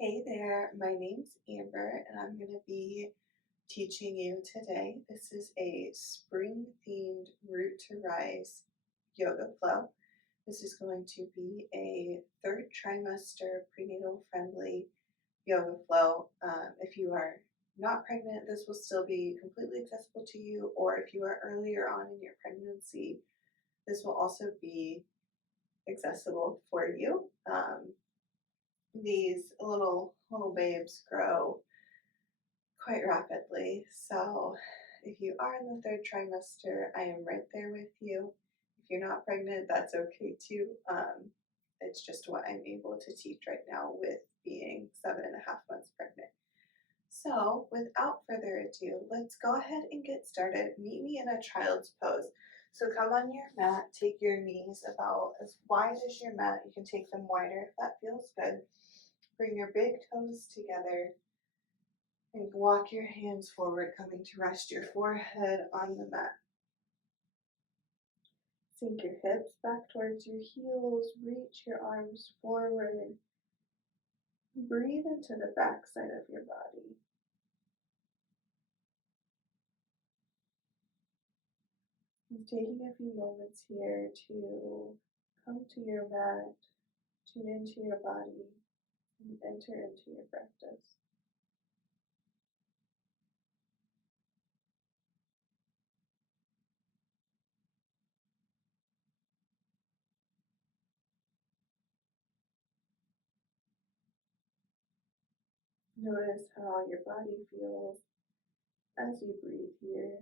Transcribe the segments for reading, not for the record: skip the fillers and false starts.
Hey there, my name's Amber, and I'm going to be teaching you today. This is a spring themed Root to Rise yoga flow. This is going to be a third trimester prenatal friendly yoga flow. If you are not pregnant, this will still be completely accessible to you, or if you are earlier on in your pregnancy, this will also be accessible for you. These little babes grow quite rapidly. So if you are in the third trimester, I am right there with you. If you're not pregnant, that's okay too. It's just what I'm able to teach right now with being 7.5 months pregnant. So without further ado, let's go ahead and get started. Meet me in a child's pose. So come on your mat, take your knees about as wide as your mat. You can take them wider if that feels good. Bring your big toes together and walk your hands forward, coming to rest your forehead on the mat. Sink your hips back towards your heels, reach your arms forward. Breathe into the back side of your body. And taking a few moments here to come to your mat, tune into your body, and enter into your practice. Notice how your body feels as you breathe here.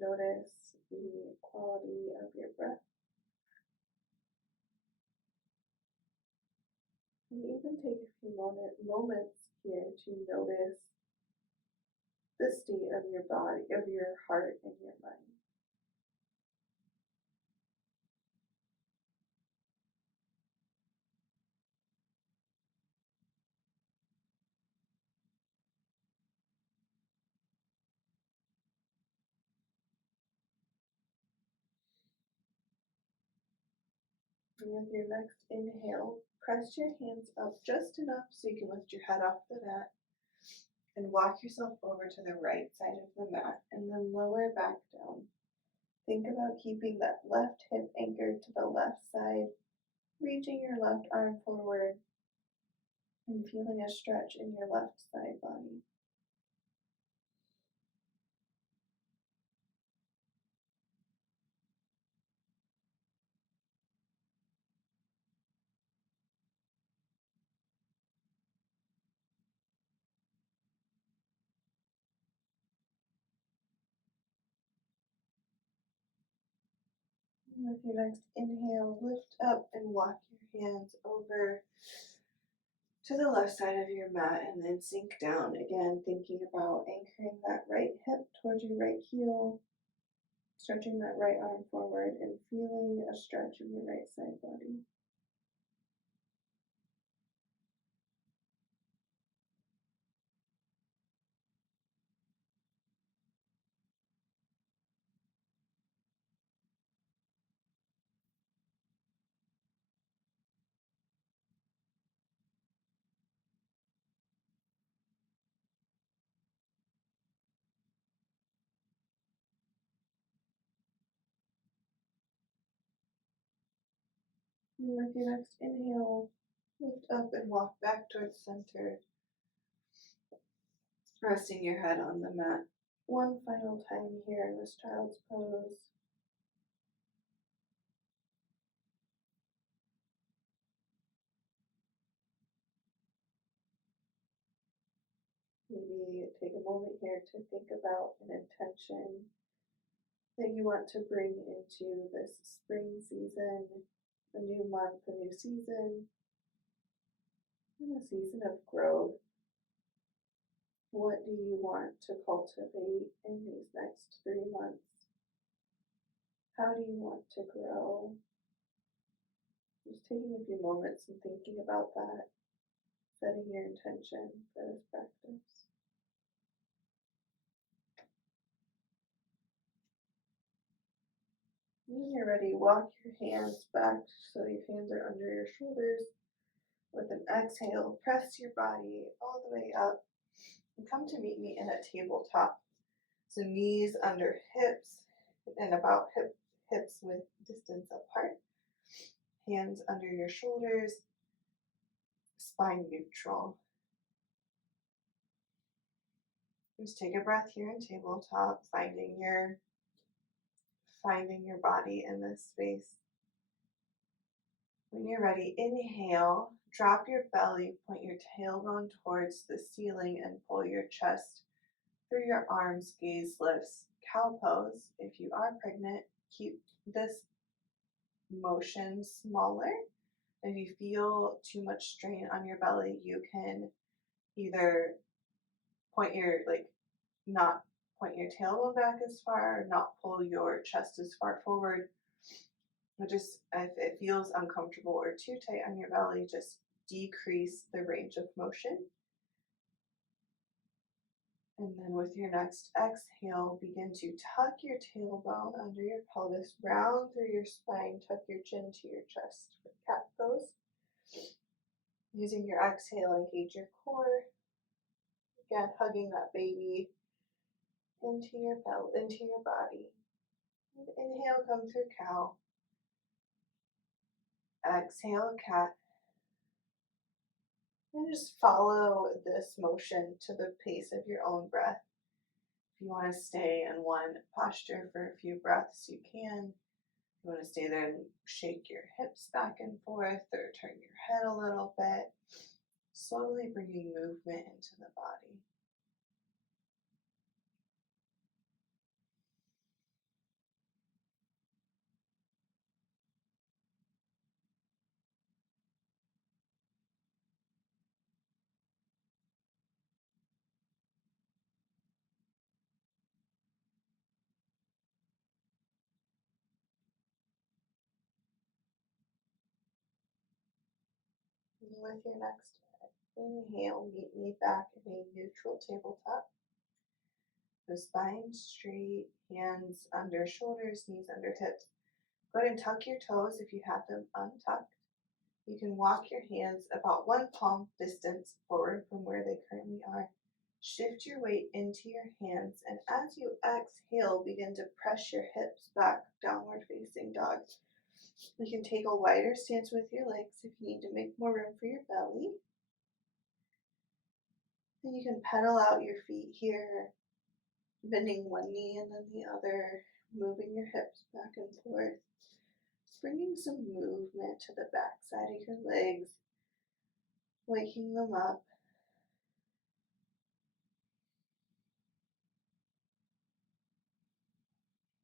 Notice the quality of your breath. And even take a few moments here to notice the state of your body, of your heart and your mind. And with your next inhale, press your hands up just enough so you can lift your head off the mat and walk yourself over to the right side of the mat and then lower back down. Think about keeping that left hip anchored to the left side, reaching your left arm forward and feeling a stretch in your left side body. And with your next inhale, lift up and walk your hands over to the left side of your mat and then sink down. Again, thinking about anchoring that right hip towards your right heel, stretching that right arm forward and feeling a stretch in your right side body. And with your next inhale, lift up and walk back towards center, resting your head on the mat. One final time here in this child's pose. Maybe take a moment here to think about an intention that you want to bring into this spring season, a new month, a new season, and a season of growth. What do you want to cultivate in these next 3 months? How do you want to grow? Just taking a few moments and thinking about that, setting your intention for this practice. When you're ready, walk your hands back so your hands are under your shoulders. With an exhale, press your body all the way up and come to meet me in a tabletop. So knees under hips and about hips with distance apart. Hands under your shoulders, spine neutral. Just take a breath here in tabletop, finding your body in this space. When you're ready, inhale, drop your belly, point your tailbone towards the ceiling and pull your chest through your arms, gaze lifts, cow pose. If you are pregnant, keep this motion smaller. If you feel too much strain on your belly, you can either not point your tailbone back as far, not pull your chest as far forward. But just if it feels uncomfortable or too tight on your belly, just decrease the range of motion. And then with your next exhale, begin to tuck your tailbone under your pelvis, round through your spine, tuck your chin to your chest for cat pose. Using your exhale, engage your core. Again, hugging that baby into your body. And inhale, come through cow. Exhale, cat. And just follow this motion to the pace of your own breath. If you want to stay in one posture for a few breaths, you can. If you want to stay there and shake your hips back and forth or turn your head a little bit, slowly bringing movement into the body. And with your next inhale, meet me back in a neutral tabletop. So spine straight, hands under shoulders, knees under hips. Go ahead and tuck your toes if you have them untucked. You can walk your hands about one palm distance forward from where they currently are. Shift your weight into your hands, and as you exhale, begin to press your hips back, downward facing dog. You can take a wider stance with your legs if you need to make more room for your belly. And you can pedal out your feet here, bending one knee and then the other, moving your hips back and forth, bringing some movement to the back side of your legs, waking them up.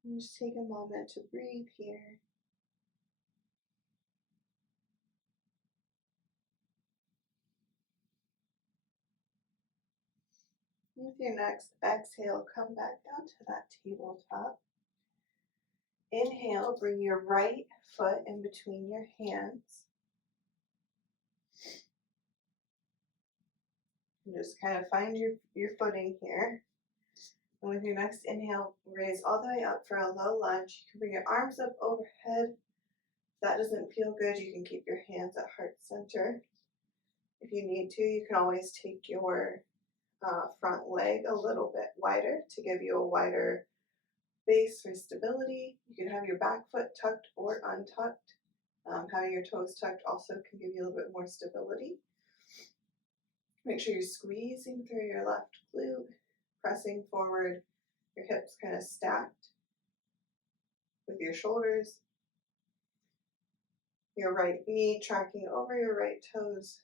And just take a moment to breathe here. With your next exhale, come back down to that tabletop. Inhale, bring your right foot in between your hands. And just kind of find your footing here. And with your next inhale, raise all the way up for a low lunge. You can bring your arms up overhead. If that doesn't feel good, you can keep your hands at heart center. If you need to, you can always take your front leg a little bit wider to give you a wider base for stability. You can have your back foot tucked or untucked. Having your toes tucked also can give you a little bit more stability. Make sure you're squeezing through your left glute, pressing forward, your hips kind of stacked with your shoulders, your right knee tracking over your right toes.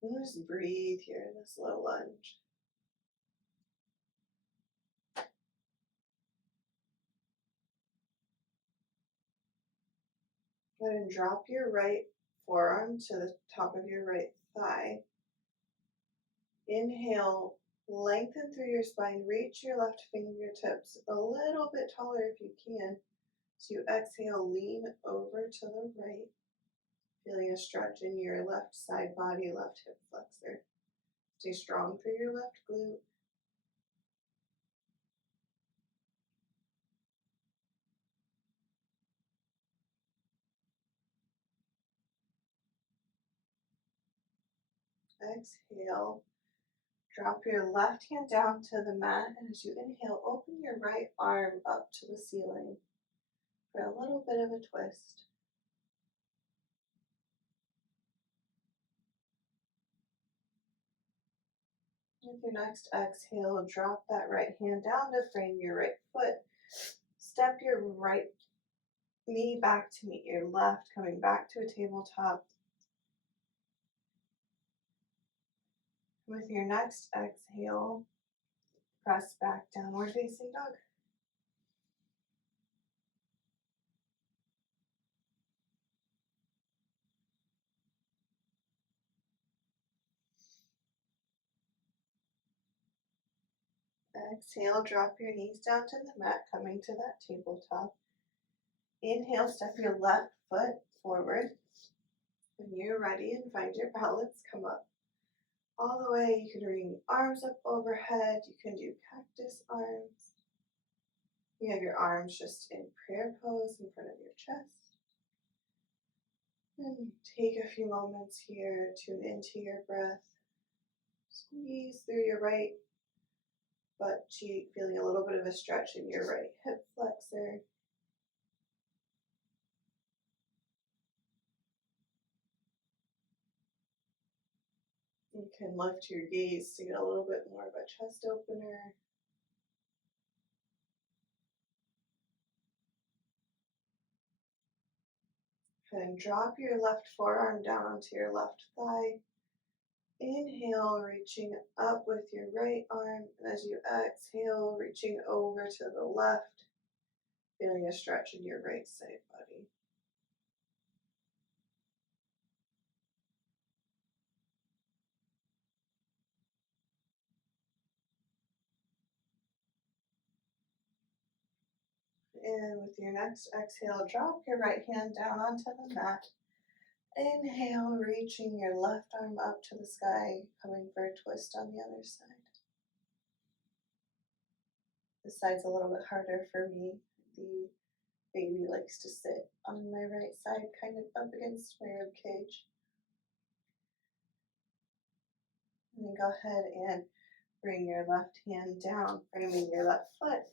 And just breathe here in this low lunge. Go ahead and drop your right forearm to the top of your right thigh. Inhale, lengthen through your spine, reach your left fingertips a little bit taller if you can. So you exhale, lean over to the right, feeling a stretch in your left side body, left hip flexor. Stay strong through your left glute. Exhale. Drop your left hand down to the mat, and as you inhale, open your right arm up to the ceiling for a little bit of a twist. With your next exhale, drop that right hand down to frame your right foot. Step your right knee back to meet your left, coming back to a tabletop. With your next exhale, press back, downward facing dog. Exhale, drop your knees down to the mat, coming to that tabletop. Inhale, step your left foot forward. When you're ready and find your balance, come up all the way. You can bring arms up overhead. You can do cactus arms. You have your arms just in prayer pose in front of your chest. And take a few moments here, tune into your breath. Squeeze through your right butt cheek, feeling a little bit of a stretch in your right hip flexor. You can lift your gaze to get a little bit more of a chest opener. And drop your left forearm down onto your left thigh. Inhale, reaching up with your right arm. And as you exhale, reaching over to the left, feeling a stretch in your right side body. And with your next exhale, drop your right hand down onto the mat. Inhale, reaching your left arm up to the sky, coming for a twist on the other side. This side's a little bit harder for me. The baby likes to sit on my right side, kind of up against my rib cage. And then go ahead and bring your left hand down, framing your left foot,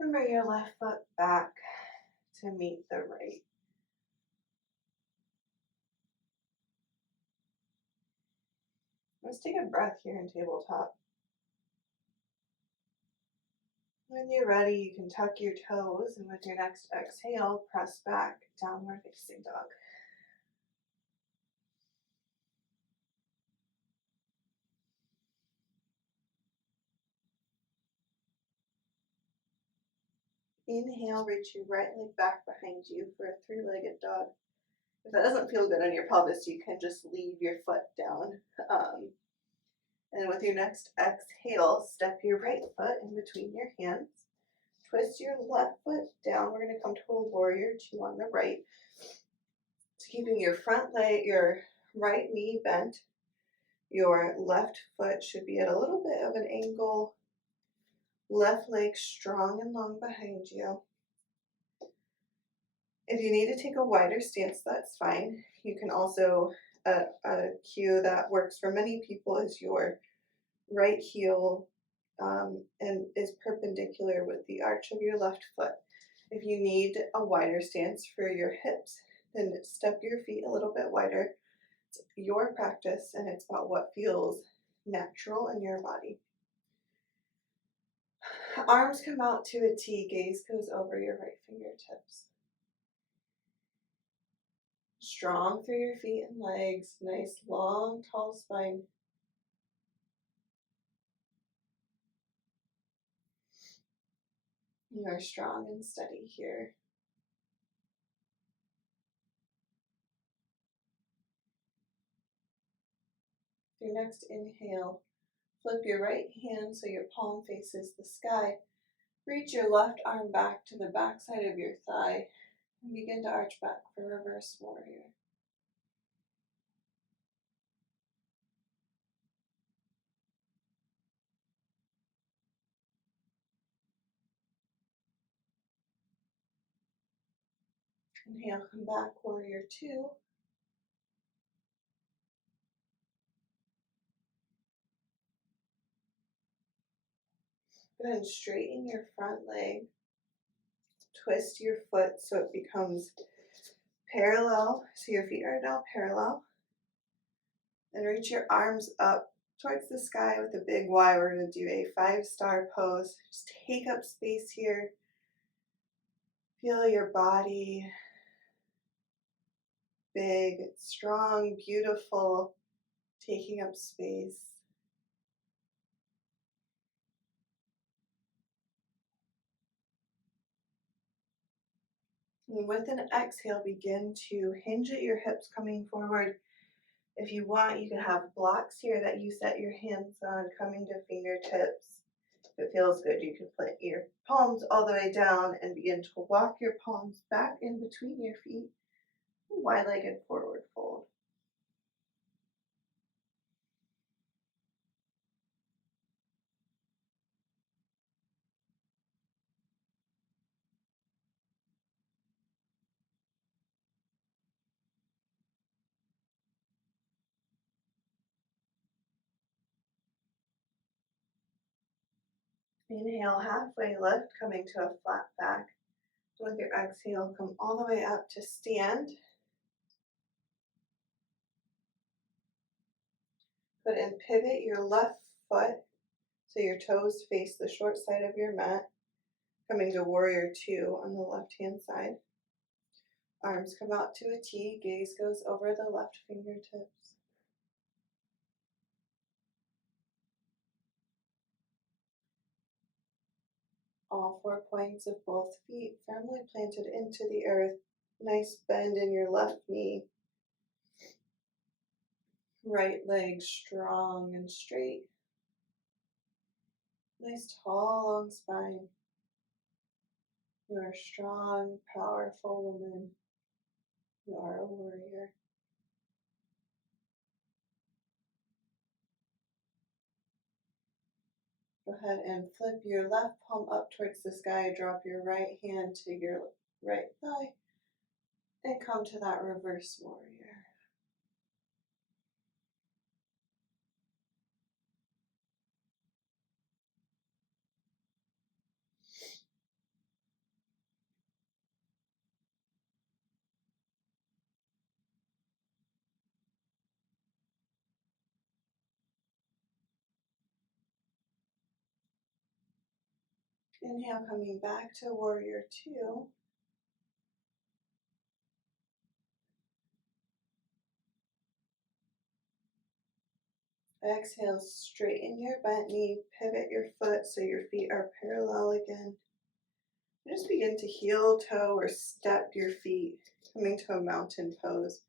and bring your left foot back to meet the right. Let's take a breath here in tabletop. When you're ready, you can tuck your toes, and with your next exhale, press back, downward facing dog. Inhale, reach your right leg back behind you for a three-legged dog. If that doesn't feel good on your pelvis, you can just leave your foot down. And with your next exhale, step your right foot in between your hands. Twist your left foot down. We're going to come to a warrior two on the right. So keeping your front leg, your right knee bent, your left foot should be at a little bit of an angle. Left leg strong and long behind you. If you need to take a wider stance, that's fine. You can also, a cue that works for many people is your right heel and is perpendicular with the arch of your left foot. If you need a wider stance for your hips, then step your feet a little bit wider. It's your practice, and it's about what feels natural in your body. Arms come out to a T, gaze goes over your right fingertips. Strong through your feet and legs, nice long tall spine. You are strong and steady here. Your next inhale, flip your right hand so your palm faces the sky. Reach your left arm back to the back side of your thigh and begin to arch back for reverse warrior. Inhale, come back, warrior two. Go ahead and straighten your front leg. Twist your foot so it becomes parallel. So your feet are now parallel. And reach your arms up towards the sky with a big Y. We're going to do a 5-star pose. Just take up space here. Feel your body big, strong, beautiful, taking up space. And with an exhale, begin to hinge at your hips coming forward. If you want, you can have blocks here that you set your hands on, coming to fingertips. If it feels good, you can put your palms all the way down and begin to walk your palms back in between your feet. Wide-legged forward fold. Inhale, halfway lift, coming to a flat back. With your exhale, come all the way up to stand. Go ahead and pivot your left foot so your toes face the short side of your mat. Coming to warrior two on the left-hand side. Arms come out to a T, gaze goes over the left fingertips. All 4 points of both feet firmly planted into the earth. Nice bend in your left knee. Right leg strong and straight. Nice tall, long spine. You are a strong, powerful woman. You are a warrior. Go ahead and flip your left palm up towards the sky. Drop your right hand to your right thigh and come to that reverse warrior. Inhale, coming back to warrior two. Exhale, straighten your bent knee, pivot your foot so your feet are parallel again. Just begin to heel toe or step your feet, coming to a mountain pose.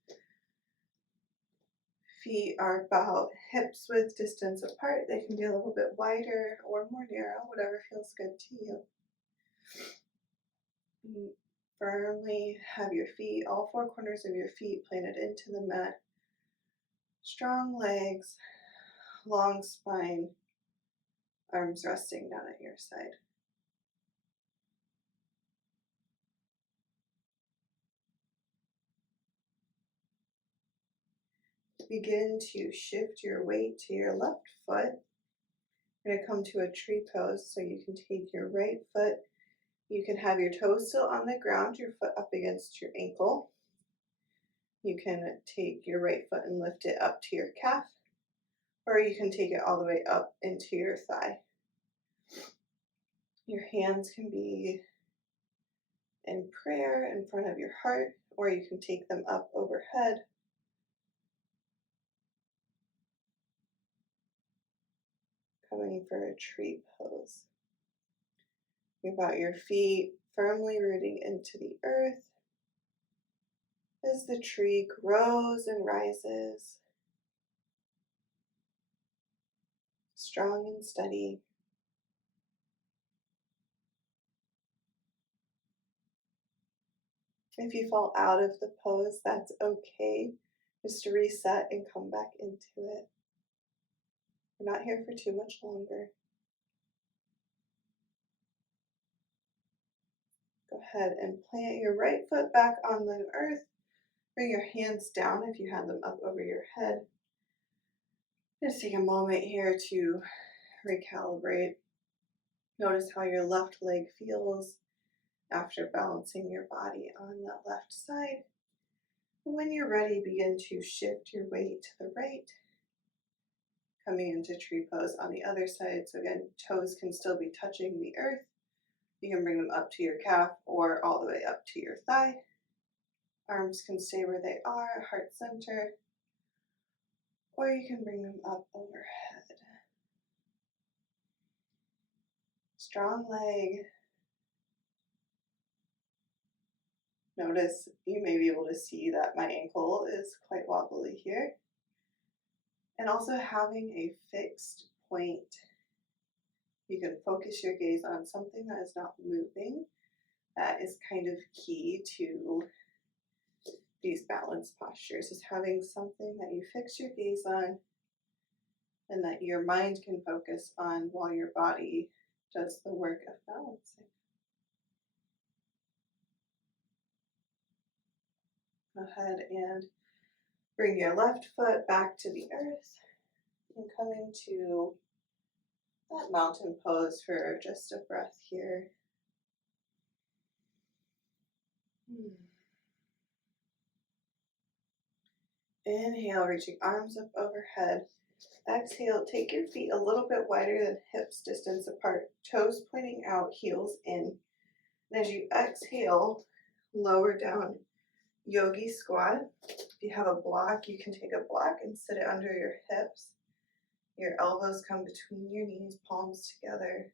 Feet are about hips width distance apart. They can be a little bit wider or more narrow, whatever feels good to you. Firmly have your feet, all 4 corners of your feet planted into the mat. Strong legs, long spine, arms resting down at your side. Begin to shift your weight to your left foot. You're going to come to a tree pose, so you can take your right foot. You can have your toes still on the ground, your foot up against your ankle. You can take your right foot and lift it up to your calf, or you can take it all the way up into your thigh. Your hands can be in prayer in front of your heart, or you can take them up overhead. Coming for a tree pose. Think about your feet firmly rooting into the earth as the tree grows and rises, strong and steady. If you fall out of the pose, that's okay. Just to reset and come back into it. We're not here for too much longer. Go ahead and plant your right foot back on the earth. Bring your hands down if you have them up over your head. Just take a moment here to recalibrate. Notice how your left leg feels after balancing your body on that left side. When you're ready, begin to shift your weight to the right, coming into tree pose on the other side. So again, toes can still be touching the earth. You can bring them up to your calf or all the way up to your thigh. Arms can stay where they are, heart center, or you can bring them up overhead. Strong leg. Notice you may be able to see that my ankle is quite wobbly here. And also having a fixed point. You can focus your gaze on something that is not moving. That is kind of key to these balance postures, is having something that you fix your gaze on and that your mind can focus on while your body does the work of balancing. Go ahead and bring your left foot back to the earth and come into that mountain pose for just a breath here. Inhale, reaching arms up overhead. Exhale, take your feet a little bit wider than hips distance apart, toes pointing out, heels in. And as you exhale, lower down, yogi squat. If you have a block, you can take a block and sit it under your hips. Your elbows come between your knees, palms together.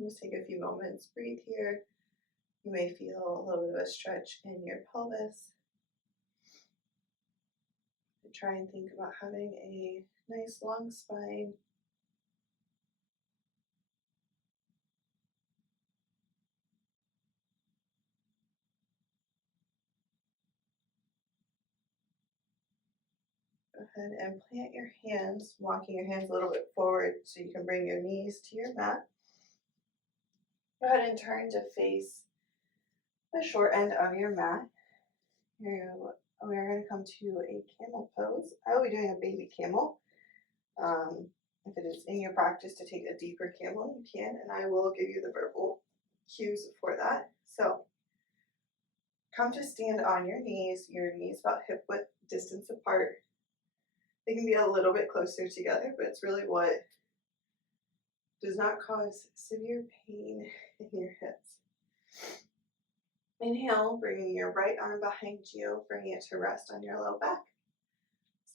Just take a few moments, breathe here. You may feel a little bit of a stretch in your pelvis. Try and think about having a nice long spine. Go ahead and plant your hands, walking your hands a little bit forward so you can bring your knees to your mat. Go ahead and turn to face the short end of your mat. We're going to come to a camel pose. I will be doing a baby camel. If it is in your practice to take a deeper camel, you can, and I will give you the verbal cues for that. So come to stand on your knees about hip width distance apart. They can be a little bit closer together, but it's really what does not cause severe pain in your hips. Inhale, bringing your right arm behind you, bringing it to rest on your low back.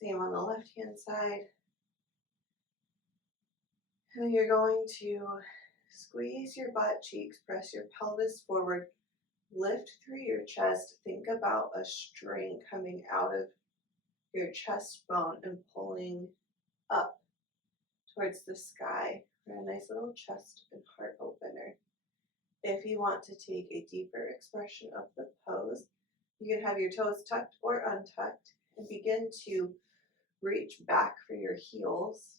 Same on the left-hand side. And you're going to squeeze your butt cheeks, press your pelvis forward, lift through your chest. Think about a string coming out of your chest bone and pulling up towards the sky for a nice little chest and heart opener. If you want to take a deeper expression of the pose, you can have your toes tucked or untucked and begin to reach back for your heels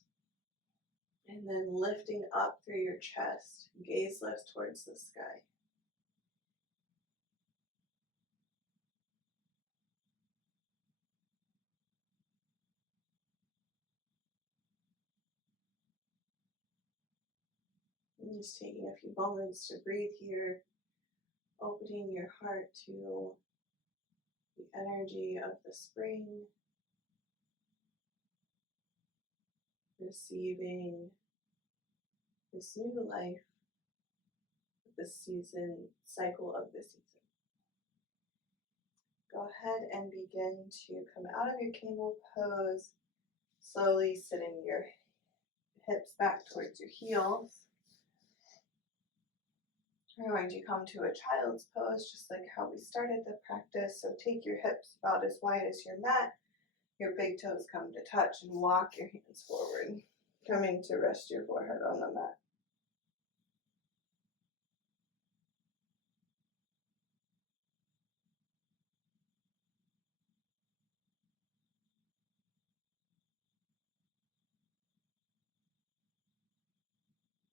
and then lifting up through your chest. Gaze lifts towards the sky. And just taking a few moments to breathe here, opening your heart to the energy of the spring, receiving this new life, this season, cycle of this season. Go ahead and begin to come out of your camel pose, slowly sitting your hips back towards your heels. We're going to come to a child's pose, just like how we started the practice. So take your hips about as wide as your mat. Your big toes come to touch and walk your hands forward, coming to rest your forehead on the mat.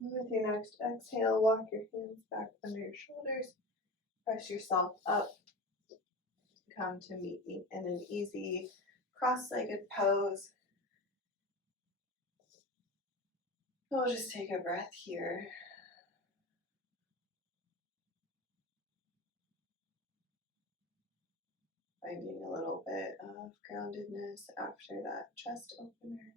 And with your next exhale, walk your hands back under your shoulders, press yourself up, come to meet me in an easy cross-legged pose. We'll just take a breath here. Finding a little bit of groundedness after that chest opener.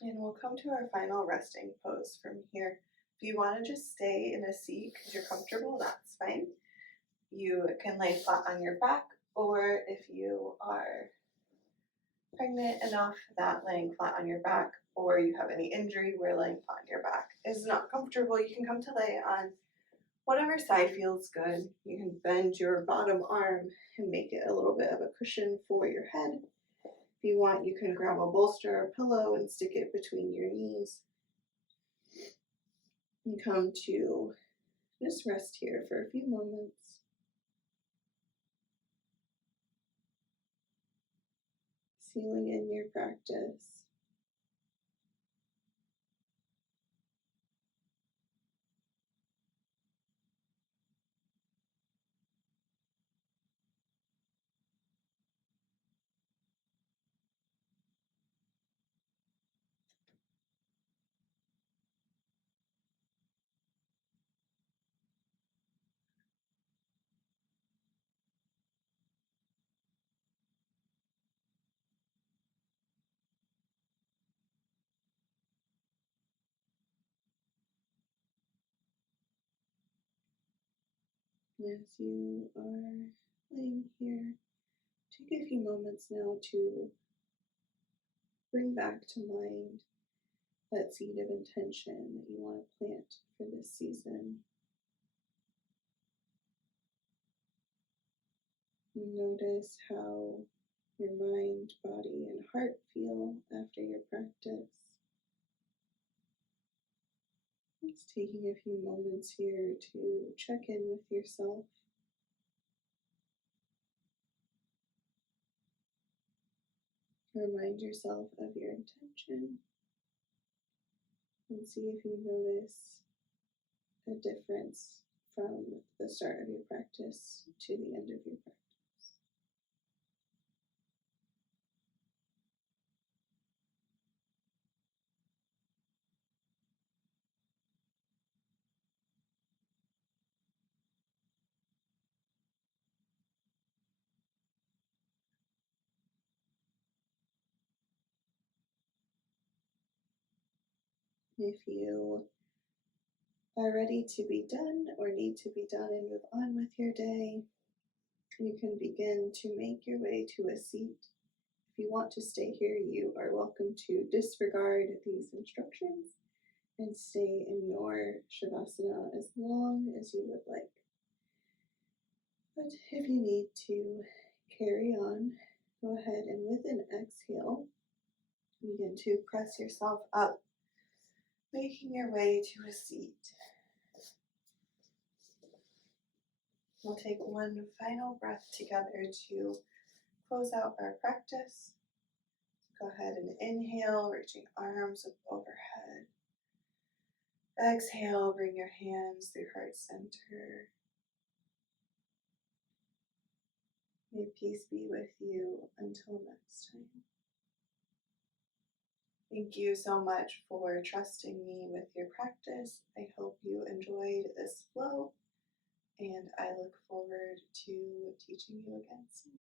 And we'll come to our final resting pose from here. If you want to just stay in a seat because you're comfortable, that's fine. You can lay flat on your back, or if you are pregnant enough that laying flat on your back, or you have any injury where laying flat on your back is not comfortable, you can come to lay on whatever side feels good. You can bend your bottom arm and make it a little bit of a cushion for your head. If you want, you can grab a bolster or pillow and stick it between your knees. And come to just rest here for a few moments. Sealing in your practice. As you are laying here, take a few moments now to bring back to mind that seed of intention that you want to plant for this season. Notice how your mind, body, and heart feel after your practice. Just taking a few moments here to check in with yourself. Remind yourself of your intention and see if you notice a difference from the start of your practice to the end of your practice. If you are ready to be done or need to be done and move on with your day, you can begin to make your way to a seat. If you want to stay here, you are welcome to disregard these instructions and stay in your Shavasana as long as you would like. But if you need to carry on, go ahead and with an exhale, begin to press yourself up, making your way to a seat. We'll take one final breath together to close out our practice. Go ahead and inhale, reaching arms up overhead. Exhale, bring your hands through heart center. May peace be with you until next time. Thank you so much for trusting me with your practice. I hope you enjoyed this flow, and I look forward to teaching you again soon.